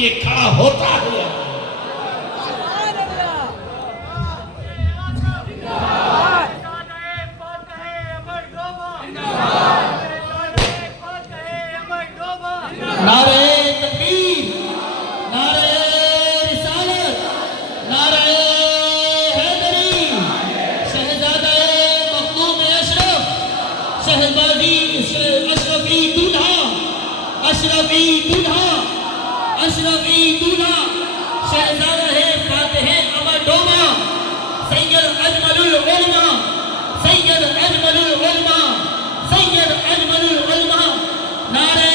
لیے کھڑا ہوتا ہے. نعرہ تکبیر، نعرہ رسالت، نعرہ حیدری، شہزادہ مخدوم اشرف، شہزادی اشرفی دولہا، اشرفی دولہا، اشرفی دولہا، شہزادہ فاتح امر ڈوما، سید اجمل العلماء، سید اجمل العلماء، سید اجمل العلماء. نعرہ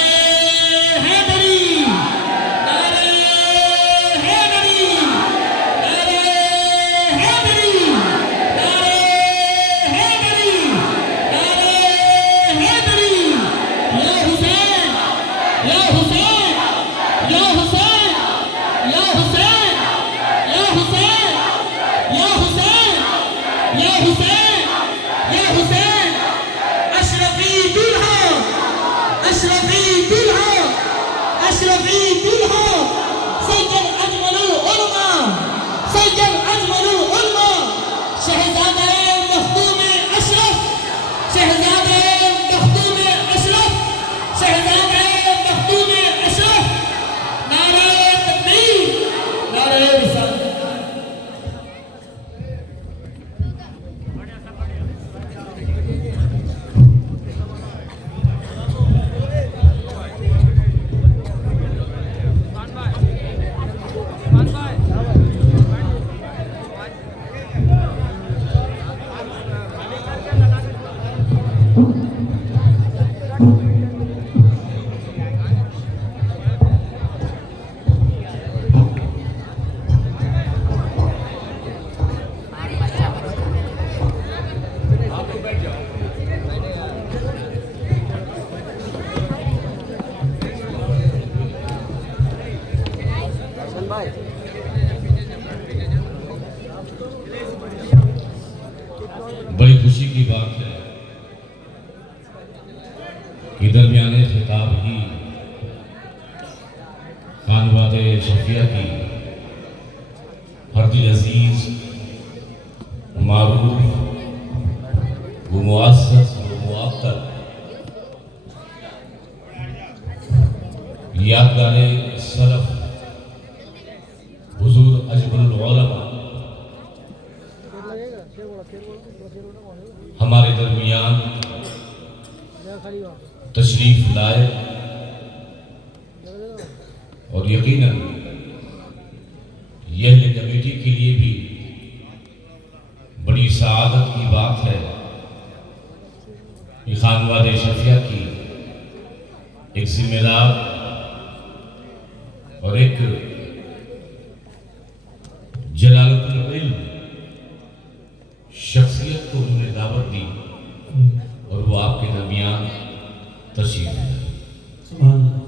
بڑی خوشی کی بات ہے کہ درمیان خطاب ہی خانوادہ شفیہ کی فرد عزیز، معروف و معزز و معطر یادگار سلف حضور اجمل العلماء ہمارے درمیان تشریف لائے، اور یقیناً یہ کمیٹی کے لیے بھی بڑی سعادت کی بات ہے کہ خانوادہ شفیہ کی ایک ذمہ دار اور ایک جلالت العلم شخصیت کو انہوں نے دعوت دی اور وہ آپ کے درمیان تشریف لائے.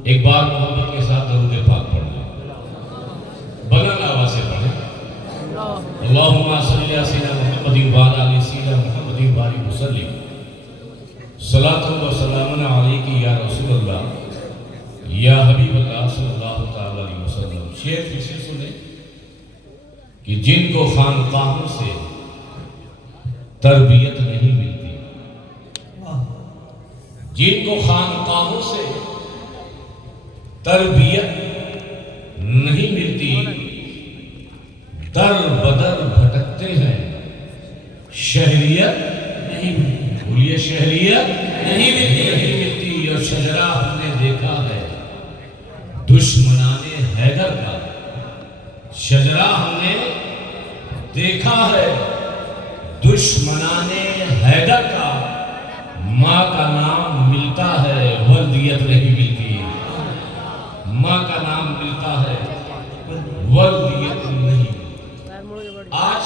ایک بار محبت کے ساتھ درود پاک پڑھ لیں، بلند آواز سے پڑھیں. اللہم صلی علی سیدنا محمد و علی سیدنا محمد و بارک وسلم. صلاۃ و سلام علیک یا رسول اللہ یا حبیب اللہ صلی اللہ تعالی علیہ وسلم. شعر پھر سے سنیں کہ جن کو خانقاہوں سے تربیت نہیں ملتی، جن کو خانقاہوں سے تربیت نہیں ملتی، در بدر بھٹکتے ہیں، شہریت نہیں ملتی. بولیے شہریت نہیں ملتی. اور شجرہ ہم نے دیکھا ہے دشمنان حیدر کا، شجرہ ہم نے دیکھا ہے دشمنان حیدر کا. ماں کا نام ملتا ہے، ولدیت نہیں ملتی. ماں کا نام ملتا ہے، ولدیت نہیں. آج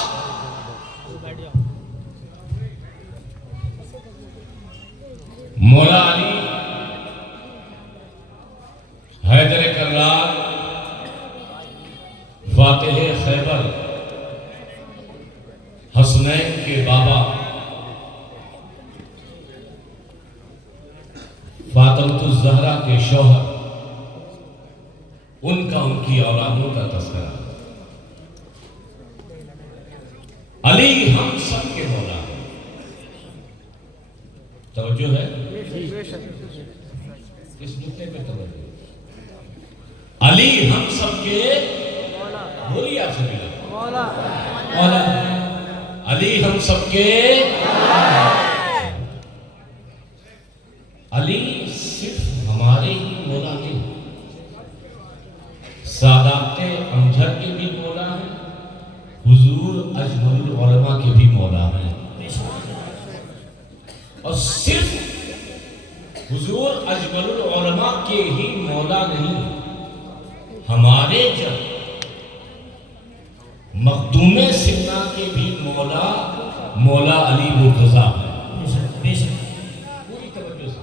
مولا علی حیدر کرار فاتح خیبر حسنین کے بابا فاطمۃ الزہرا کے شوہر ان کا ان کی اولادوں کا تذکرہ. علی ہم سب کے مولا ہیں. توجہ ہے اس نقطے پہ توجہ. علی ہم سب کے بولیے آپ سے ملا مولا. علی ہم سب کے علی صرف ہمارے ہی مولا نہیں، سادات امجد کے بھی مولا ہیں، حضور اجمل العلماء کے بھی مولا ہیں. اور صرف حضور اجمل العلماء کے ہی مولا نہیں، ہمارے جب مخدوم سنہ کے بھی مولا علی مرتضیٰ ہے. پوری توجہ سے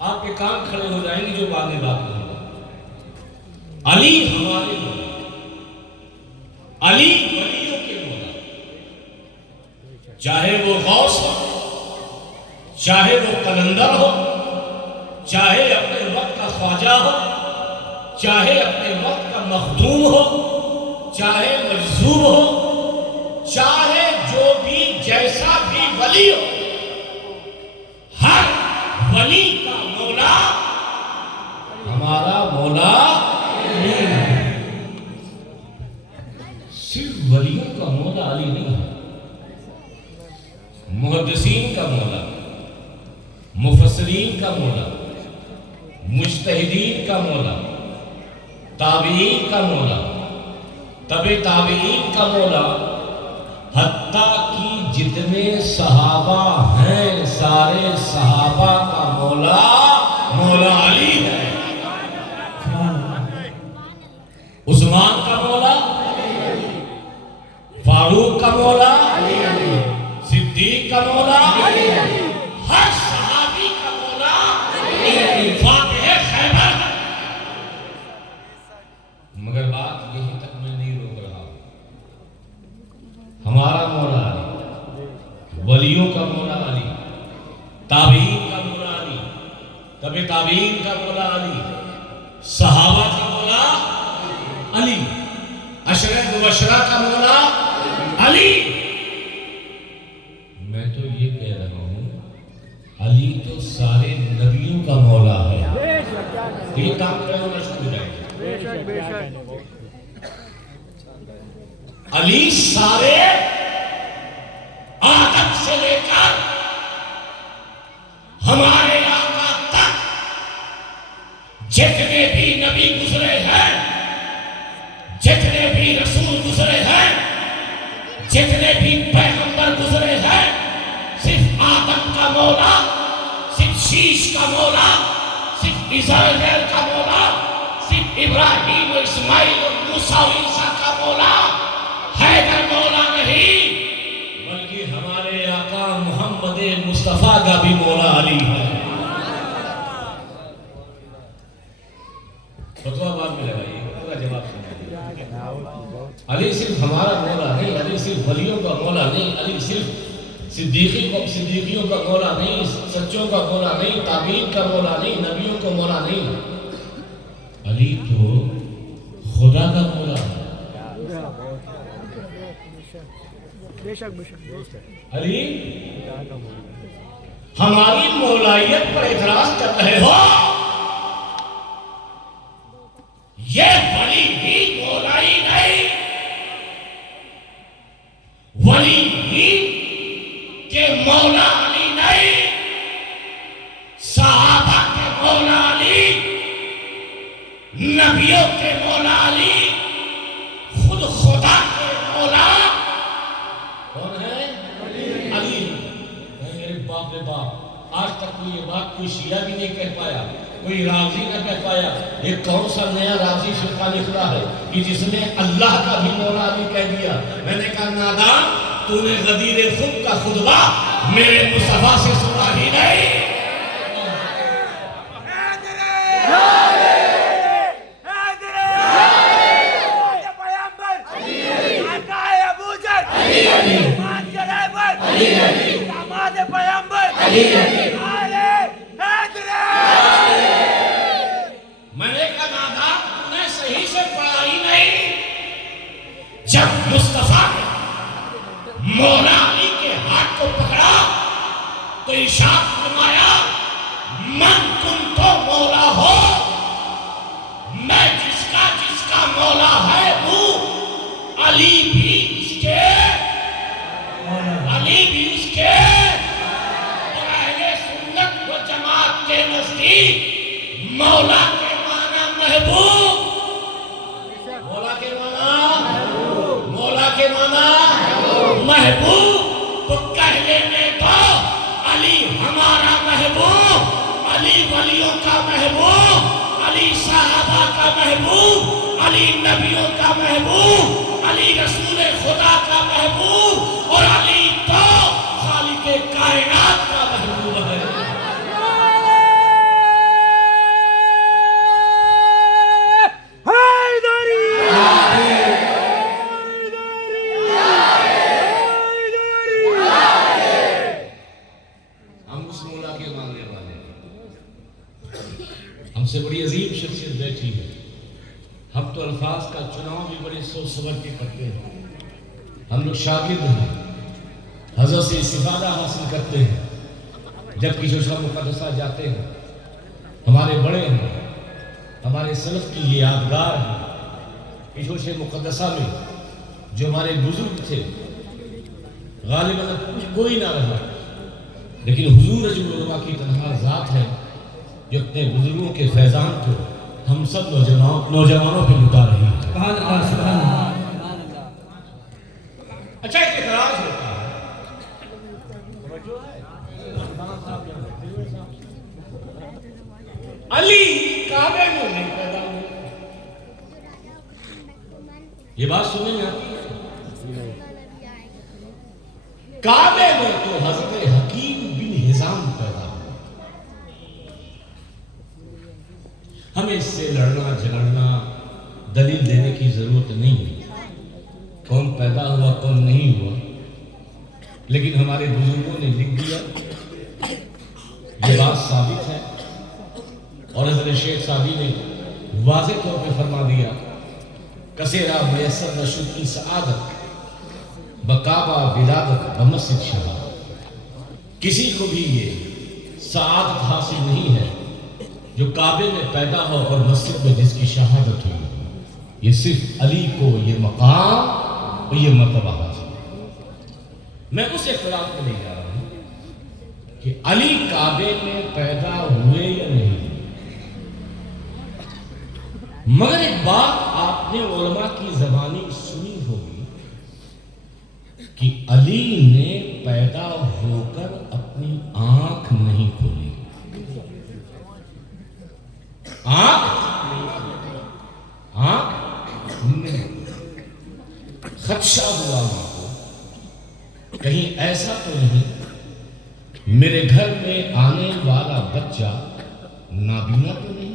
آپ کے کام کھڑے ہو جائیں گے جو بعد میں بات کروں گا. علی ہمارے مولا، علی ولیوں کے مولا، چاہے وہ غوث ہو، چاہے وہ قلندر ہو، چاہے اپنے وقت کا خواجہ ہو، چاہے اپنے وقت کا مخدوم ہو، چاہے مجذوب ہو، چاہے جو بھی جیسا بھی ولی ہو، ہر ولی کا مولا ہمارا مولا. صرف ولیوں کا مولا علی نہیں ہے، محدثین کا مولا، مفسرین کا مولا، مجتہدین کا مولا، تابعین کا مولا، تبع تابعین کا مولا، حتیٰ کہ جتنے صحابہ ہیں سارے صحابہ کا مولا علی ہے. عثمان کا مولا، فاروق کا مولا، صدیق کا مولا، ہر صحابی کا مولا فاتح خیبر. مگر بات یہی تک میں نہیں روک رہا ہوں. ہمارا مولا علی، ولیوں کا مولا علی، تابعین کا مولا علی، تبع تابعین کا مولا علی، صحابہ کا مولا علی، عشرہ مبشرہ کا مولا علی. میں تو یہ کہہ رہا ہوں علی تو سارے نبیوں کا مولا ہے. یہ کام کرے ہونا شروع ہو جائے گا. علی سارے آدم سے لے کر ہمارے آقا تک جتنے بھی نبی گزرے ہیں، جتنے بھی رسول گزرے ہیں، جتنے بھی پیغمبر گزرے ہیں، صرف آدم کا مولا، صرف شیش کا مولا، صرف اسرائیل کا مولا، صرف ابراہیم و اسماعیل و موسیٰ و عیسیٰ کا مولا حیدر مولا نہیں، بلکہ ہمارے آقا محمد مصطفیٰ کا بھی مولا علی ہے. فتویٰ بعد میں لگائیے، پورا جواب سنائیے. علی صرف ہمارا مولا نہیں، علی صرف ولیوں کا مولا نہیں، علی صرف صدیقیوں کا مولا نہیں، سچوں کا مولا نہیں، تابعین کا مولا نہیں، نبیوں کا مولا نہیں. علی تو خدا کا مولا ہے. علی ہماری مولائیت پر اعتراض کر رہے ہو، یہ ولی بھی مولائی نہیں، ولی بھی کہ مولا علی نہیں، صحابہ کے مولا علی، نبیوں کے مولا علی، خود خدا کے مولا کون ہے؟ علی. میرے باپ رے باپ، آج تک کوئی یہ بات کوئی شیعہ بھی نہیں کہہ پایا، کوئی رازی نہ کہہ پایا. یہ کون سا نیا رازی فرقہ نکلا ہے کہ جس نے اللہ کا بھی مولا علی کہہ دیا. میں نے کہا نادان، تو نے غدیر خود کا خطبہ میرے مصطفیٰ سے سنا ہی نہیں. میں نے کہا نادان، تو نے صحیح جب مصطفیٰ نے مولا علی کے ہاتھ کو پکڑا تو ارشاد فرمایا من کن تو مولا ہو، میں جس کا مولا ہے وہ علی بھی اس کے اور اہل سنت و جماعت کے نزدیک مولا کے معنی محبوب، مولا کے معنی محبوب، تو کہہ لینے تو علی ہمارا محبوب، علی ولیوں کا محبوب، علی صحابہ کا محبوب، علی نبیوں کا محبوب، علی رسول خدا کا محبوب، اور علی تو خالق کائنات کا محبوب ہے۔ ہم اس مولا کے ماننے والے ہیں، ہم سے بڑی عظیم شخصیت بیٹھی ہے، ہم تو الفاظ کا چناؤ بھی بڑے سوچ سمجھ کے کرتے ہیں، ہم لوگ شاگرد ہیں، حضرت سے استفادہ حاصل کرتے ہیں، جب کسی شاہ مقدسہ جاتے ہیں، ہمارے بڑے ہیں، ہمارے سلف کی یہ یادگار ہے، کسی مقدسہ میں جو ہمارے بزرگ تھے، غالباً کوئی نہ رہا، لیکن حضور رجل علماء کی تنہا ذات ہے جو اپنے بزرگوں کے فیضان کو ہم سب نوجوانوں پہ لٹا رہی ہے۔ سبحان اللہ، سبحان اللہ۔ اچھا ایک اعتراض ہوتا ہے، علی کعبے میں نہیں پیدا ہوئے، یہ بات سنیں گے آپ؟ کعبے میں تو حضرت حکیم بن حزام پیدا ہوا۔ ہمیں اس سے لڑنا جھگڑنا دلیل دینے کی ضرورت نہیں ہے، کون پیدا ہوا کون نہیں ہوا، لیکن ہمارے بزرگوں نے لکھ دیا، یہ بات ثابت ہے، اور حضرت شیخ صاحبی نے واضح طور پہ فرما دیا، کثیرہ میسر نشو کی سعادت بکعبہ ولادت بمسجد شہادت، کسی کو بھی یہ سعادت حاصل نہیں ہے جو کعبے میں پیدا ہو اور مسجد میں جس کی شہادت ہوئی، یہ صرف علی کو یہ مقام اور یہ مرتبہ حاصل ہے۔ میں اس اختلاف میں نہیں جا رہا ہوں کہ علی کعبے میں پیدا ہوئے یا نہیں، مگر ایک بات آپ نے علماء کی زبانی سنی ہوگی کہ علی نے پیدا ہو کر اپنی آنکھ نہیں کھولی، آنکھ نہیں، خدشہ ہوا ماں کو کہیں ایسا تو نہیں میرے گھر میں آنے والا بچہ نابینا تو نہیں۔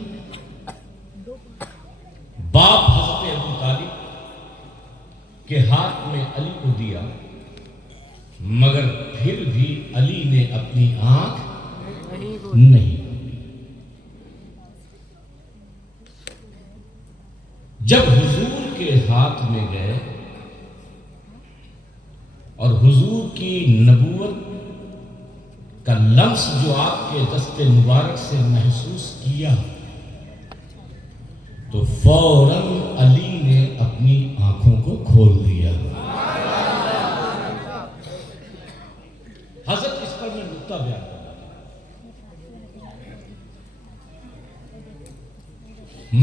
باپ حضرت ابو طالب کے ہاتھ میں علی کو دیا، مگر پھر بھی علی نے اپنی آنکھ نہیں۔ جب حضور کے ہاتھ میں گئے اور حضور کی نبوت کا لمس جو آپ کے دست مبارک سے محسوس کیا تو فوراً علی نے اپنی آنکھوں کو کھول دیا۔ حضرت اس پر میں نقطہ بیان کرتا ہوں،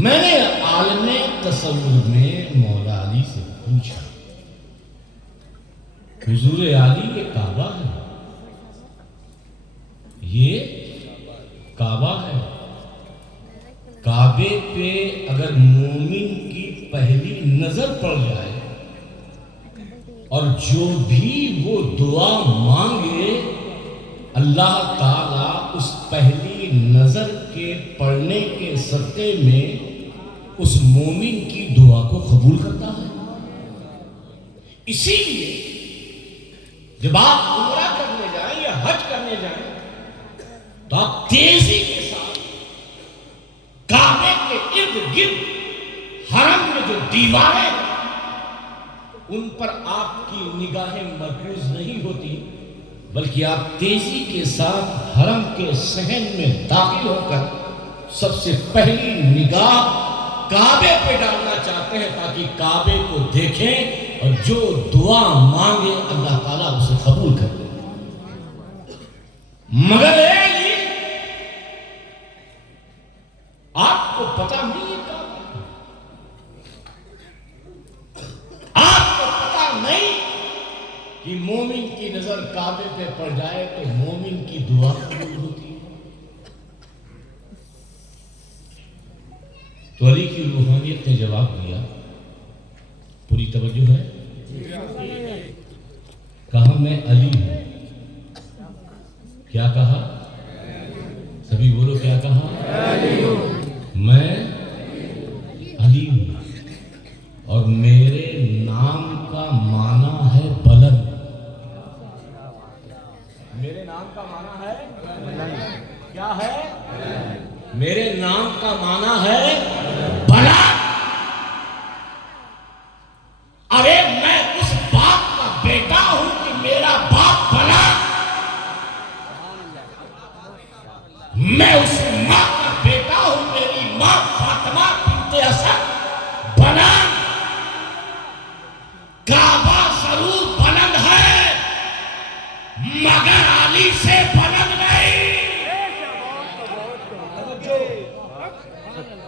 میں نے عالم تصور میں مولا علی سے پوچھا، حضور علی یہ کعبہ ہے، یہ کعبہ ہے، کعبے پہ اگر مومن کی پہلی نظر پڑ جائے اور جو بھی وہ دعا مانگے اللہ تعالیٰ اس پہلی نظر کے پڑھنے کے صدقے میں اس مومن کی دعا کو قبول کرتا ہے۔ اسی لیے جب آپ عمرہ کرنے جائیں یا حج کرنے جائیں تو آپ تیزی کے ساتھ کعبے کے ارد گرد حرم میں جو دیواریں ان پر آپ کی نگاہیں مرکوز نہیں ہوتی، بلکہ آپ تیزی کے ساتھ حرم کے صحن میں داخل ہو کر سب سے پہلی نگاہ کعبے پہ ڈالنا چاہتے ہیں تاکہ کعبے کو دیکھیں اور جو دعا مانگے اللہ تعالیٰ اسے قبول کر لے۔ مگر آپ کو پتہ نہیں ہے کعبہ، آپ کو پتہ نہیں کہ مومن کی نظر کعبے پہ پڑ جائے تو مومن کی دعا قبول ہوتی ہے۔ تو علی کی روحانیت نے جواب دیا، پوری توجہ ہے؟ کہا میں علی ہوں۔ کیا کہا؟ سبھی بولو، کیا کہا؟ میں علی ہوں اور میرے نام کا معنی ہے بلند۔ میرے نام کا معنی ہے بلند۔ کیا ہے؟ میرے نام کا معنی ہے بلند۔ ارے میں اس باپ کا بیٹا ہوں کہ میرا باپ بلند، میں اس ماں کا بیٹا ہوں، میری ماں فاطمہ بنت اسد بلند۔ کعبہ ضرور بلند ہے مگر علی سے بلند نہیں۔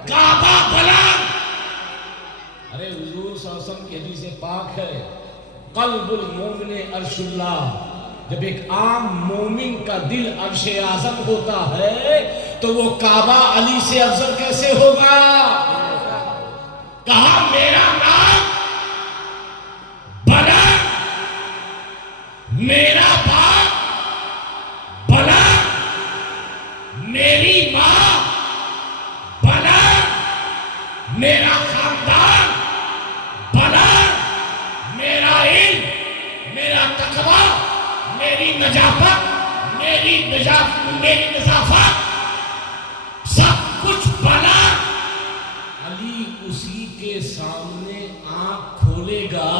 کعبہ بلند، ارے حضور صلی اللہ علیہ وسلم کی حدیث پاک ہے، قلب المومن عرش اللہ۔ جب ایک عام مومن کا دل عرش اعظم ہوتا ہے تو وہ کعبہ علی سے افضل کیسے ہوگا؟ کہا میرا نام بلند، میرا باپ بلند، میری ماں بلند، میرا خاندان بلند، میرا علم، میرا تقوی، میری نجابت، میری نظافت، سب کچھ بلند۔ علی اسی کے سامنے آنکھ کھولے گا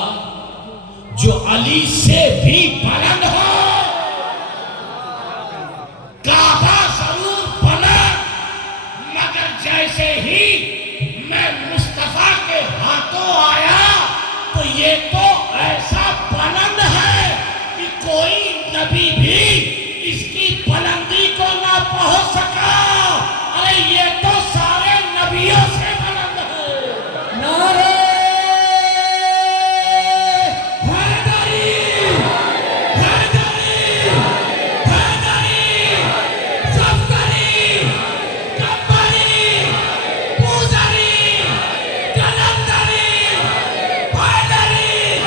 جو علی سے بھی بلند ہو۔ کعبہ ضرور بلند مگر جیسے ہی میں مصطفیٰ کے ہاتھوں آیا تو یہ تو ایسا بلند ہے کہ کوئی نبی بھی اس کی بلندی کو نہ پہنچ سکا۔ ارے یہ تو سارے نبیوں سے بلند ہے۔ نعرہ حیدری، حیدری، حیدری، صفدری، کمبری، پوزری، کلندری، حیدری،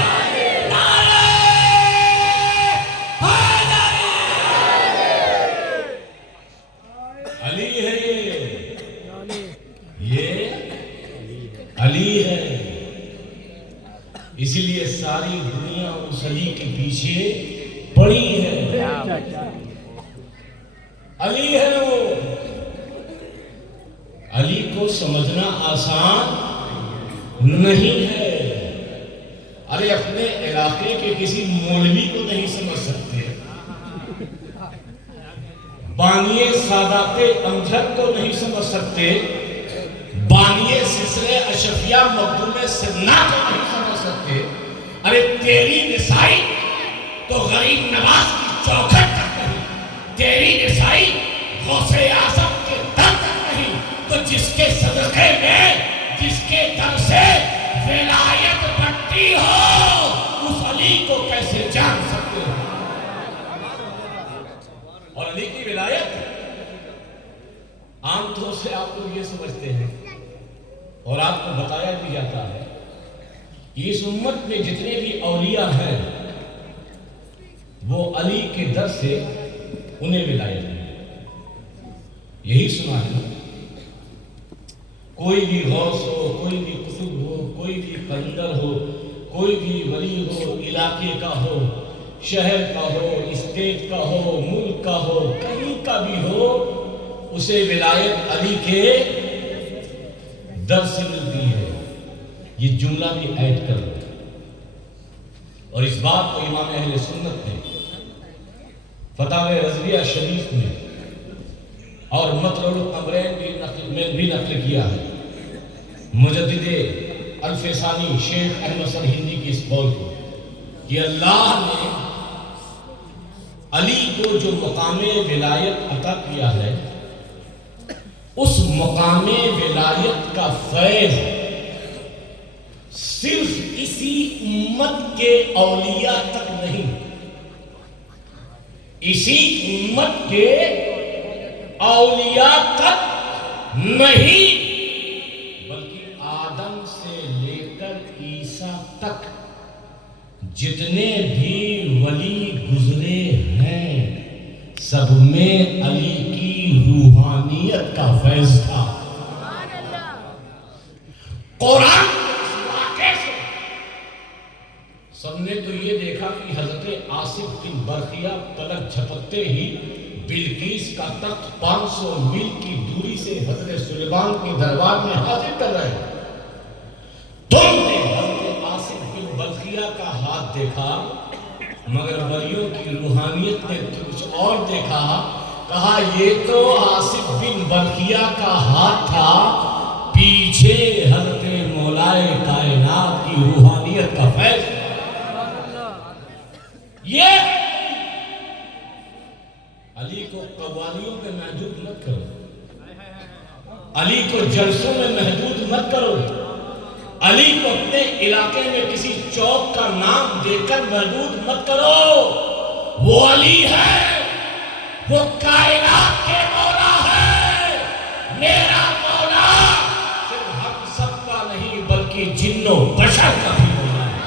نعرہ حیدری۔ علی ہے یہ علی ہے، اسی لیے ساری دنیا اس علی کے پیچھے پڑی ہے۔ علی ہے وہ، علی کو سمجھنا آسان نہیں ہے۔ ارے اپنے علاقے کے کسی مولوی کو نہیں سمجھ سکتے، بانی سادات امجد کو نہیں سمجھ سکتے، بانی سلسلے اشرفیہ مخدوم سنہ کو نہیں سمجھ سکتے۔ ارے تیری نسائی تو غریب نواز کی چوکھٹ تک نہیں، تیری نسائی غوث اعظم کے در تک نہیں، تو جس کے صدقے میں، جس کے در سے ولایت بنتی ہو اس علی کو کیسے جان سکتے ہو؟ اور علی کی ولایت عام طور سے آپ لوگ یہ سمجھتے ہیں اور آپ کو بتایا بھی جاتا ہے کہ اس امت میں جتنے بھی اولیاء ہیں وہ علی کے در سے انہیں ولایت ہے۔ یہی سنا ہے، کوئی بھی غوث ہو، کوئی بھی قطب ہو، کوئی بھی قلندر ہو، کوئی بھی ولی ہو، علاقے کا ہو، شہر کا ہو، اسٹیٹ کا ہو، ملک کا ہو، کہیں کا بھی ہو، اسے ولایت علی کے در سے ملتی ہے۔ یہ جملہ بھی ایڈ کر لو، اور اس بات کو امام اہل سنت نے فتاوی رضویہ شریف میں اور مطلب الامرین میں بھی نقل کیا ہے مجدد الفسانی شیخ احمد سرہندی کی اس قول کو کہ اللہ نے علی کو جو مقام ولایت عطا کیا ہے اس مقام ولایت کا فیض صرف اسی امت کے اولیاء تک نہیں، اسی امت کے اولیاء تک نہیں، بلکہ آدم سے لے کر عیسیٰ تک جتنے بھی ولی گزرے ہیں سب میں علی کی روحانیت کا فیض تھا۔ قرآن سب نے تو یہ دیکھا کہ حضرت آصف بن برقیہ پلک جھپکتے ہی بلقیس کا تخت 500 میل کی دوری سے حضرت سلیمان کے دربار میں حاضر کر رہے ہیں۔ تم نے حضرت آصف بن برقیہ کا ہاتھ دیکھا مگر ولیوں کی روحانیت نے کچھ اور دیکھا، کہا یہ تو آصف بن برقیہ کا ہاتھ تھا، پیچھے حضرت مولائے کائنات کی روحانیت کا فیض۔ یہ علی کو قوالیوں میں محدود مت کرو، علی کو جلسوں میں محدود مت کرو، علی کو اپنے علاقے میں کسی چوک کا نام دے کر محدود مت کرو۔ وہ علی ہے، وہ کائنات کے مولا ہے، میرا مولا صرف ہم سب کا نہیں بلکہ جنوں بشر کا بھی مولا ہے۔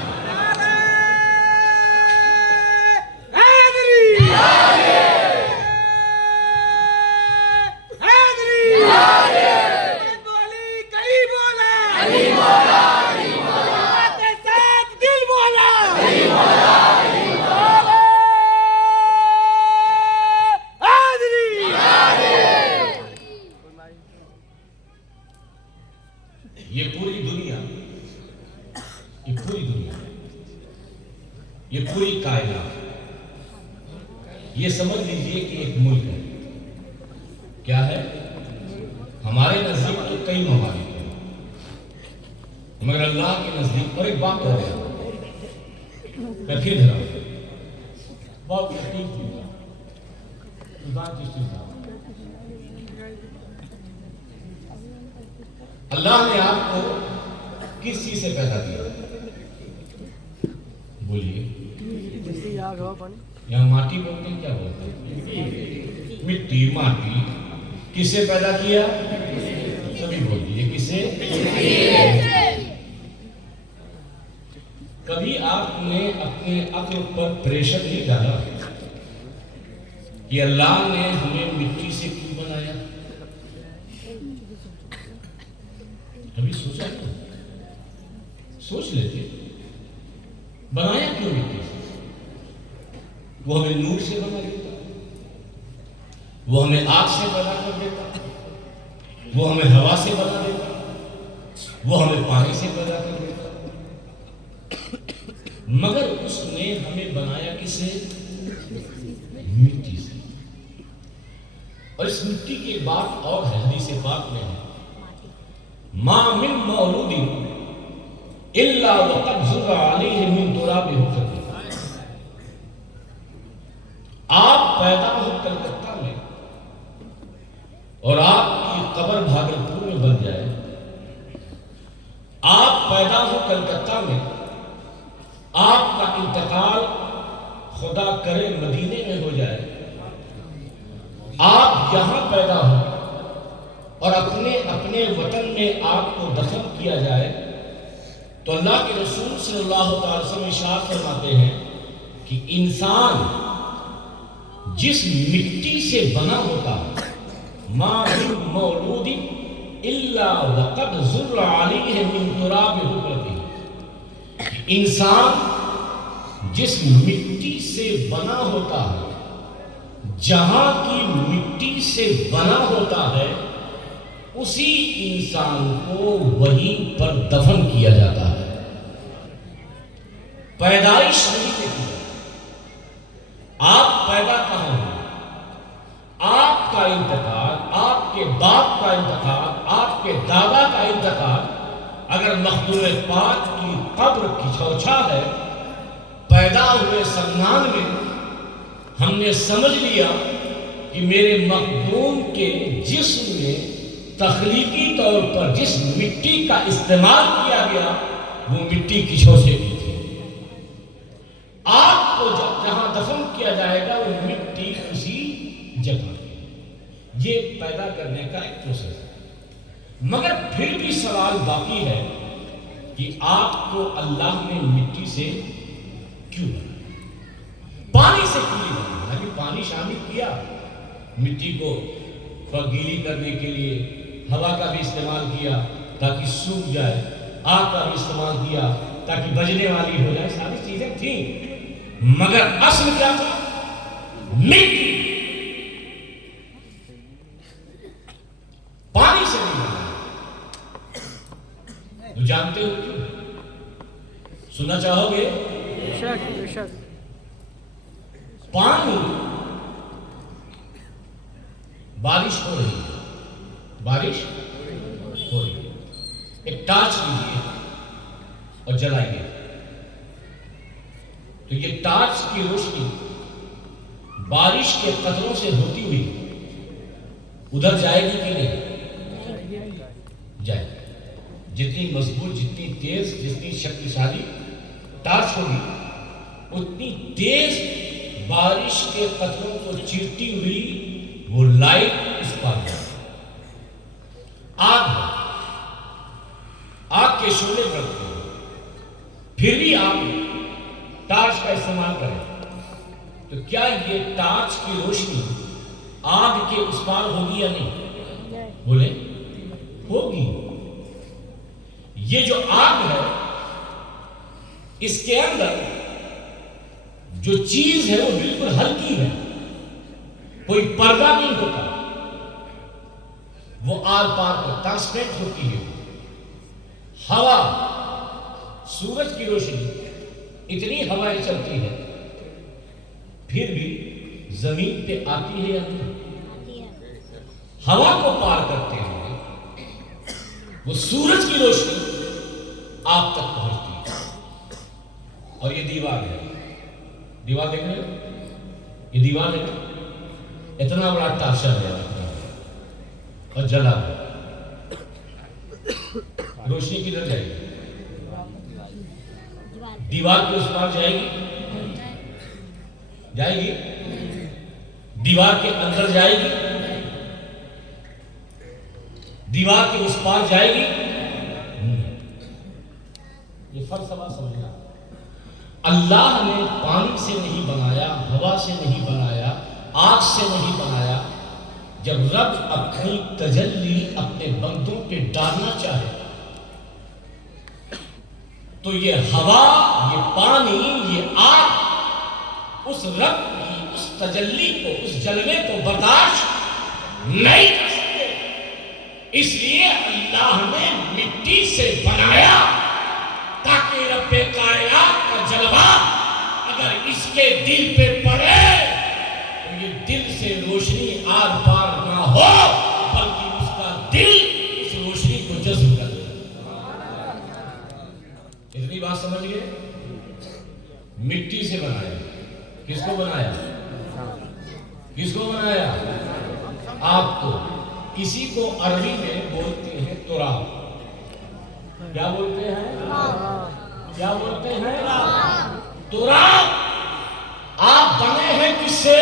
یہ پوری دنیا، یہ پوری کائنات، یہ سمجھ لیجئے کہ ایک ملک ہے۔ کیا ہے؟ ہمارے نزدیک تو کئی ممالک ہیں مگر اللہ کے نزدیک پر ایک بات ہو رہا ہے، میں پھر دھرا بہت تحقیق کی اللہ نے آپ کو کس چیز سے پیدا کیا؟ بولیے، یہاں ماٹی بولتے ہیں، کیا بولتے ہیں؟ مٹی، ماٹی۔ کس سے پیدا کیا؟ سبھی بولیے، کس سے؟ کبھی آپ نے اپنے عقل پر پریشر نہیں ڈالا کہ اللہ نے ہمیں مٹی سے کیوں بنایا؟ کبھی سوچا کیوں؟ سوچ لیتے بنایا کیوں مٹی سے؟ وہ ہمیں نور سے بنا دیتا، وہ ہمیں آگ سے پیدا کر دیتا، وہ ہمیں ہوا سے بنا دیتا، وہ ہمیں پانی سے پیدا کر دیتا، مگر اس نے ہمیں بنایا کس سے؟ مٹی سے۔ اور اس مٹی کی ایک بات اور ہے، حدیث پاک میں ہے، ما من مولود الا وقد ذر علیہ من تراب حفرہ۔ آپ پیدا ہو کلکتہ میں اور آپ کی قبر بھاگلپور میں بن جائے، آپ پیدا ہو کلکتہ میں، آپ کا انتقال خدا کرے مدینے میں ہو جائے، آپ یہاں پیدا ہو اور اپنے وطن میں آپ کو دفن کیا جائے، تو اللہ کے رسول صلی اللہ علیہ وسلم ارشاد فرماتے ہیں کہ انسان جس مٹی سے بنا ہوتا ہے، ما من مولود الا وقد ذر علیہ من تراب حفرہ، انسان جس مٹی سے بنا ہوتا ہے، جہاں کی مٹی سے بنا ہوتا ہے، اسی انسان کو وہیں پر دفن کیا جاتا ہے۔ پیدائش نہیں دیتی ہے، آپ پیدا کہاں ہوئے، آپ کا انتقال، آپ کے باپ کا انتقال، آپ کے دادا کا انتقال اگر مخدوم پاک کی قبر کی چھوچھا ہے، پیدا ہوئے سنان میں ہم نے سمجھ لیا کہ میرے مخدوم کے جسم میں تخلیقی طور پر جس مٹی کا استعمال کیا گیا وہ مٹی کی چھوچے کی تھی، آپ کو جہاں دفن کیا جائے گا وہ مٹی اسی جگہ کی۔ یہ پیدا کرنے کا ایک پروسیس ہے، مگر پھر بھی سوال باقی ہے کہ آپ کو اللہ نے مٹی سے کیوں بنایا، پانی سے کیوں نہیں بنایا؟ یعنی پانی شامل کیا، مٹی کو گیلی کرنے کے لیے ہوا کا بھی استعمال کیا تاکہ سوکھ جائے، آگ کا بھی استعمال کیا تاکہ بجنے والی ہو جائے، ساری چیزیں تھیں، مگر اصل کیا تھا؟ مٹی، پانی سے نہیں بنایا۔ تو جانتے ہو کیوں؟ سننا چاہو گے؟ پانی، بارش ہو رہی ہے، بارش ہو رہی ہے، ایک ٹارچ لیجیے اور جلائیے، تو یہ ٹارچ کی روشنی بارش کے قطروں سے ہوتی ہوئی ادھر جائے گی کہ نہیں؟ جائے گی۔ جتنی مضبوط، جتنی تیز، جتنی شکتیشالی ٹارچ ہوگی اتنی تیز بارش کے قطروں کو چیرتی ہوئی وہ لائٹ اس پار جائے۔ آگ ہے، آگ کے شعلے بڑھتے ہیں، پھر بھی آپ ٹارچ کا استعمال کریں تو کیا یہ ٹارچ کی روشنی آگ کے اس پار ہوگی یا نہیں؟ بولے ہوگی۔ یہ جو آگ ہے اس کے اندر جو چیز ہے وہ بالکل ہلکی ہے، کوئی پردہ نہیں ہوتا، وہ آر پار پر ٹرانسپیرنٹ ہوتی ہے۔ ہوا، سورج کی روشنی، اتنی ہوائیں چلتی ہے پھر بھی زمین پہ آتی ہے یا نہیں؟ ہوا کو پار کرتے ہوئے وہ سورج کی روشنی آپ تک پہنچتی ہے۔ اور یہ دیوار ہے، دیوار دیکھ رہے ہو؟ یہ دیوار ہے، اتنا بڑا ٹارچر ہے اور جلا ہے، روشنی کدھر جائے گی؟ دیوار کے اس پار جائے گی؟ جائے گی؟ دیوار کے اندر جائے گی؟ دیوار کے اس پار جائے گی؟ یہ فلسفہ سمجھنا۔ اللہ نے پانی سے نہیں بنایا، ہوا سے نہیں بنایا، آگ سے نہیں بنایا۔ جب رب اپنی تجلی اپنے بندوں پہ ڈالنا چاہے تو یہ ہوا، یہ پانی، یہ آگ اس رب کی اس تجلی کو، اس جلوے کو برداشت نہیں کر سکتے، اس لیے اللہ نے مٹی سے بنایا تاکہ رب کائنات کا جلوہ اگر اس کے دل پہ پڑے تو یہ دل سے روشنی آر پار نہ ہو بلکہ اس کا دل اس روشنی کو جذب کر دے۔ اتنی بات سمجھ گئے؟ مٹی سے بنایا، کس کو بنایا؟ کس کو بنایا؟ آپ کو۔ کسی کو عربی میں بولتے ہیں تراب، کیا بولتے ہیں؟ کیا بولتے ہیں؟ تراب۔ آپ بنے ہیں کس سے؟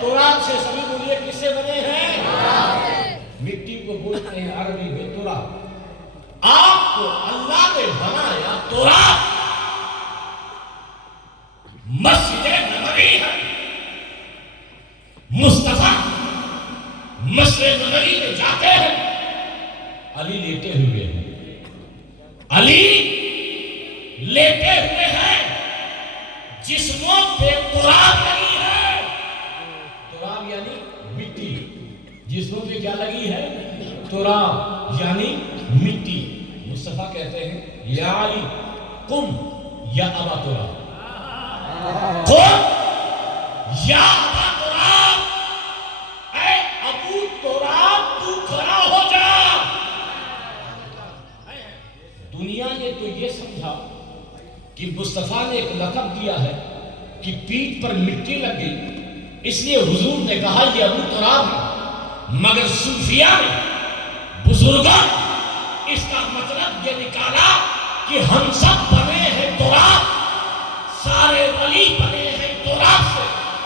تراب سے۔ سبھی بولیے کس سے بنے ہیں؟ مٹی کو بولتے ہیں عربی میں تراب۔ آپ کو اللہ نے بنایا تراب۔ مسجد نبوی ہے، مصطفیٰ مسجد نبوی میں جاتے ہیں، علی لیٹے ہوئے ہیں، علی لیٹے ہوئے ہیں، جسموں پہ تراب لگی ہے۔ تراب یعنی مٹی، جسموں پہ کیا لگی ہے؟ تراب یعنی مٹی۔ مصطفیٰ کہتے ہیں یا علی قم یا ابا تراب؟ کون؟ یا ابا تراب، اے ابو تراب تو کھڑا ہو جا۔ دنیا نے تو یہ سمجھا کہ مصطفیٰ نے ایک لقب دیا ہے کہ پیٹھ پر مٹی لگ گئی، اس لیے حضور نے کہا یہ ابو تراب ہے، مگر صوفیاء نے، بزرگوں اس کا مطلب یہ نکالا کہ ہم سب بنے ہیں تراب، سارے ولی بنے ہیں تراب سے،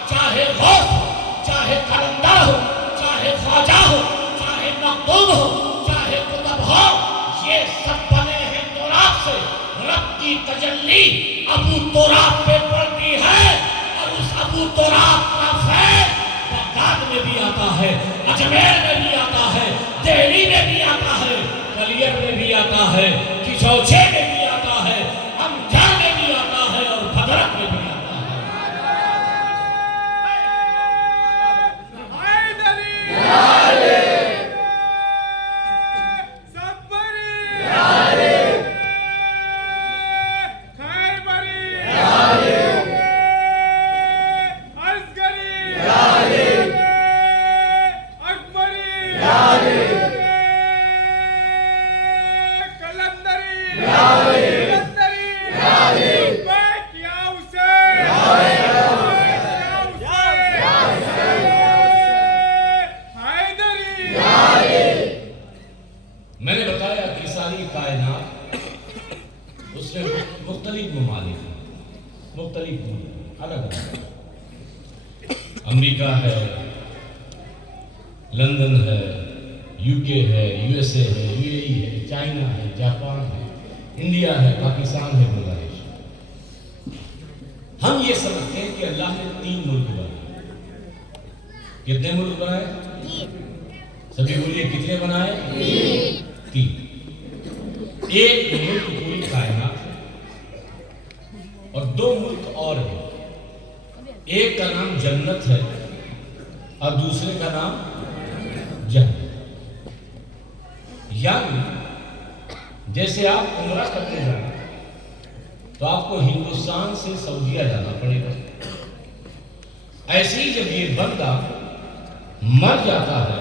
چاہے غوث ہو، چاہے قلندر ہو، چاہے خواجہ ہو، چاہے مقبول ہو، چاہے قطب ہو، یہ سب بنے ہیں تراب سے۔ رب کی تجلی ابو تراب پہ پڑتی ہے، اور اس ابو تراب کا فیض بغداد میں بھی آتا ہے، اجمیر میں بھی آتا ہے، دہلی میں بھی آتا ہے، کلیر میں بھی آتا ہے، کچوچے میں بھی آتا ہے، امجاد میں بھی آتا ہے، اور بھدرک میں بھی آتا ہے۔ میں نے بتایا کہ ساری کائنات اس میں مختلف ممالک ہیں، مختلف ملک الگ الگ، امریکہ ہے، لندن ہے، یو کے ہے، یو ایس اے ہے، یو اے ای ہے، چائنا ہے، جاپان ہے، انڈیا ہے، پاکستان ہے، بنگلہ دیش۔ ہم یہ سمجھتے ہیں کہ اللہ نے 3 ملک بنائے۔ کتنے ملک بنائے؟ سبھی بولیے کتنے بنائے؟ 3۔ ایک ملک پوری کائنات ہے، اور 2 ملک اور ہیں۔ ایک کا نام جنت ہے اور دوسرے کا نام جہنم۔ یعنی جیسے آپ عمرہ کرنے جانا تو آپ کو ہندوستان سے سعودیہ جانا پڑے گا، ایسے ہی جب یہ بندہ مر جاتا ہے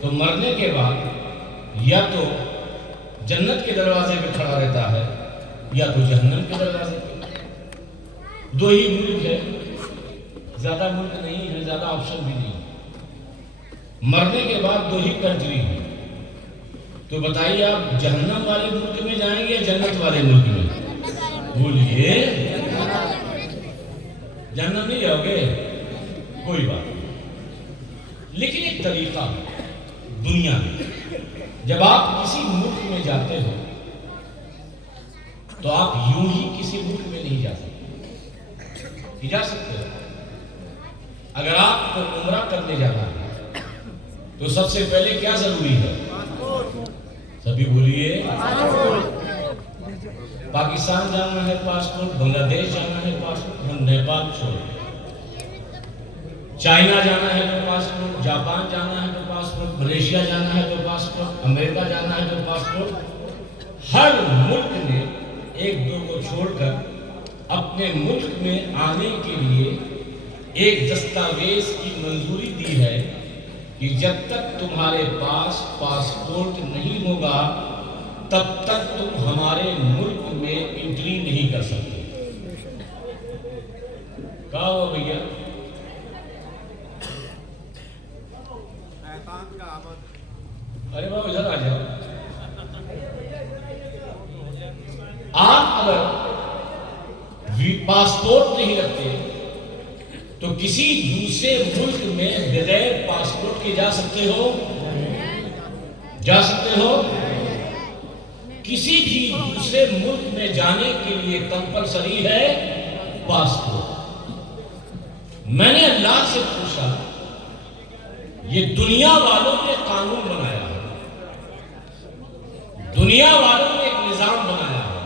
تو مرنے کے بعد یا تو جنت کے دروازے پہ کھڑا رہتا ہے یا تو جہنم کے دروازے پہ۔ 2 ہی ملک ہے، زیادہ ملک نہیں ہے، زیادہ آپشن بھی نہیں ہے۔ مرنے کے بعد 2 ہی کنٹری ہیں، تو بتائیے آپ جہنم والے ملک میں جائیں گے یا جنت والے ملک میں؟ بولیے جہنم نہیں جاؤ گے، کوئی بات نہیں۔ لیکن ایک طریقہ دنیا میں، جب آپ کسی ملک میں جاتے ہو تو آپ یوں ہی کسی ملک میں نہیں جا سکتے، جا سکتے ہو۔ اگر آپ کو عمرہ کرنے جانا ہے تو سب سے پہلے کیا ضروری ہے؟ سبھی بولیے، پاکستان جانا ہے پاسپورٹ، بنگلہ دیش جانا ہے پاسپورٹ، ہم نیپال چھوڑ، چائنا جانا ہے تو پاسپورٹ، جاپان جانا ہے تو پاسپورٹ، ملیشیا جانا ہے تو پاسپورٹ، امریکہ جانا ہے تو پاسپورٹ۔ ہر ملک نے 1-2 کو چھوڑ کر اپنے ملک میں آنے کے لیے ایک دستاویز کی منظوری دی ہے کہ جب تک تمہارے پاس پاسپورٹ نہیں ہوگا تب تک تم ہمارے ملک میں انٹری نہیں کر سکتے۔ کہا ہوا بھیا؟ ارے بابا ادھر آ جاؤ۔ آپ اگر پاسپورٹ نہیں رکھتے تو کسی دوسرے ملک میں بغیر پاسپورٹ کے جا سکتے ہو؟ جا سکتے ہو؟ کسی بھی دوسرے ملک میں جانے کے لیے کمپلسری ہے پاسپورٹ۔ میں نے اللہ سے پوچھا، یہ دنیا والوں نے قانون بنایا ہے، دنیا والوں نے ایک نظام بنایا ہے،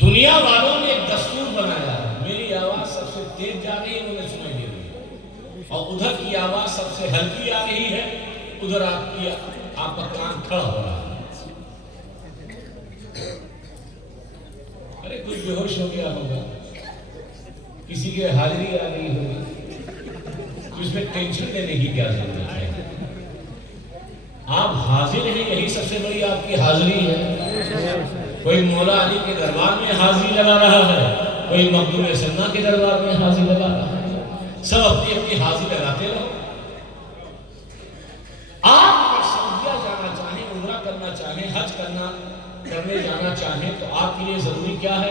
دنیا والوں نے ایک دستور بنایا ہے۔ میری آواز سب سے تیز جا رہی ہے، انہیں سنائی دے رہی ہے، اور ادھر کی آواز سب سے ہلکی آ رہی ہے، ادھر آپ کا کان کھڑا ہو رہا ہے۔ ارے کوئی بے ہوش ہو گیا ہوگا, کسی کی حاضری آ گئی ہوگی, تو اس میں ٹینشن لینے کی کیا ضرورت ہے؟ آپ حاضر ہیں, یہی سب سے بڑی آپ کی حاضری ہے. کوئی مولا علی کے دربار میں حاضری لگا رہا ہے, کوئی مخدوم سنہ کے دربار میں حاضری لگا رہا ہے, سب اپنی اپنی حاضری لگاتے رہو. آپ اگر سعودیہ جانا چاہیں, عمرہ کرنا چاہیں, حج کرنے جانا چاہیں تو آپ کے لیے ضروری کیا ہے؟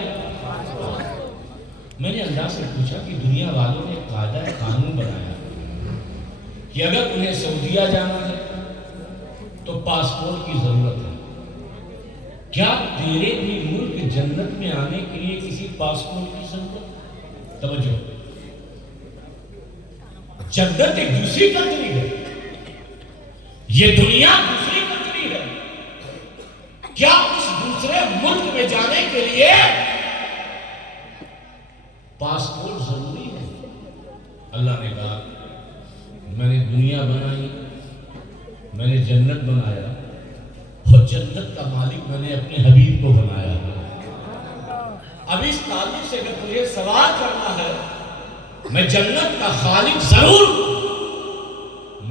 میں نے اللہ سے پوچھا کہ دنیا والوں نے قاعدہ قانون بنایا کہ اگر انہیں سعودیہ جانا ہے تو پاسپورٹ کی ضرورت ہے. کیا تیرے بھی ملک جنت میں آنے کے لیے کسی پاسپورٹ کی ضرورت؟ توجہ, جنت ایک دوسری کنٹری ہے, یہ دنیا دوسری کنٹری ہے. کیا اس دوسرے ملک میں جانے کے لیے پاسپورٹ ضروری ہے؟ اللہ نے کہا میں نے دنیا بنائی, میں نے جنت بنایا, اور جنت کا مالک میں نے اپنے حبیب کو بنایا. اب اس تعلق سے اگر تجھے سوال کرنا ہے, میں جنت کا خالق ضرور ہوں,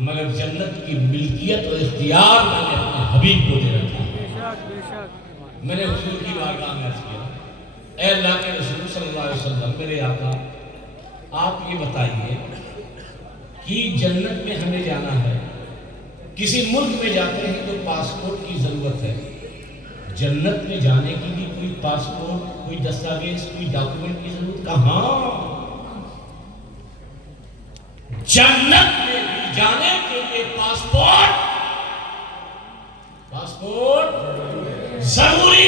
مگر جنت کی ملکیت اور اختیار میں نے اپنے حبیب کو دے رکھا. میں نے حضور کی بارگاہ میں عرض کیا, اے اللہ کے رسول صلی اللہ علیہ وسلم, میرے آقا آپ یہ بتائیے کہ جنت میں ہمیں جانا ہے, کسی ملک میں جاتے ہیں تو پاسپورٹ کی ضرورت ہے, جنت میں جانے کی بھی کوئی پاسپورٹ, کوئی دستاویز, کوئی ڈاکومنٹ کی ضرورت کہاں؟ جنت میں جانے کے لیے پاسپورٹ ضروری